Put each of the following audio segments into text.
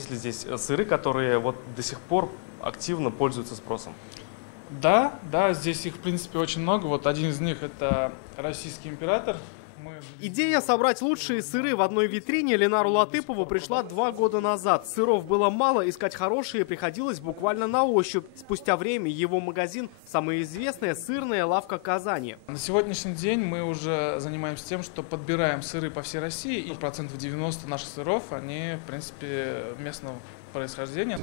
Есть ли здесь сыры, которые вот до сих пор активно пользуются спросом? Да, да, здесь их, в принципе, очень много. Вот один из них — это российский император. Идея собрать лучшие сыры в одной витрине Ленару Латыпову пришла 2 года назад. Сыров было мало, искать хорошие приходилось буквально на ощупь. Спустя время его магазин – самая известная сырная лавка Казани. На сегодняшний день мы уже занимаемся тем, что подбираем сыры по всей России. И 90% наших сыров, они, в принципе, местного происхождения.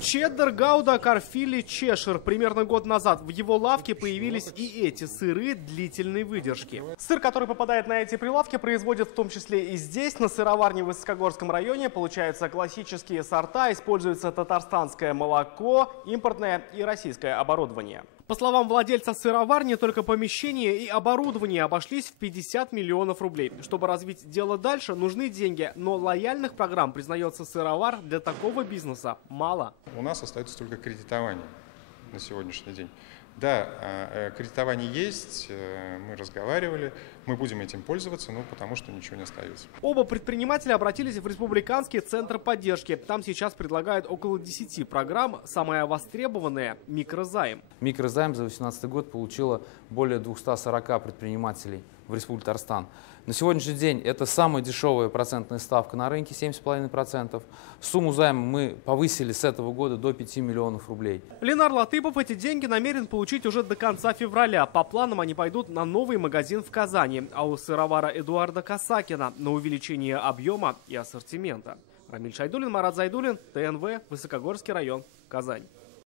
Чеддер, Гауда, Карфили, Чешир. Примерно год назад в его лавке появились и эти сыры длительной выдержки. Сыр, который попадает на эти прилавки, производят в том числе и здесь, на сыроварне в Высокогорском районе. Получаются классические сорта, используется татарстанское молоко, импортное и российское оборудование. По словам владельца сыроварни, только помещение и оборудование обошлись в 50 миллионов рублей. Чтобы развить дело дальше, нужны деньги, но лояльных программ, признается сыровар, для такого бизнеса мало. У нас остается только кредитование на сегодняшний день. Да, кредитование есть, мы разговаривали, мы будем этим пользоваться, но потому что ничего не остается. Оба предпринимателя обратились в Республиканский центр поддержки. Там сейчас предлагают около 10 программ. Самая востребованная – микрозайм. Микрозайм за 2018 год получило более 240 предпринимателей в Республике Татарстан. На сегодняшний день это самая дешевая процентная ставка на рынке, 7,5%. Сумму займа мы повысили с этого года до 5 миллионов рублей. Ленар Латыпов эти деньги намерен получить уже до конца февраля. По планам они пойдут на новый магазин в Казани, а у сыровара Эдуарда Касакина на увеличение объема и ассортимента. Рамиль Шайдуллин, Марат Зайдуллин, ТНВ, Высокогорский район, Казань.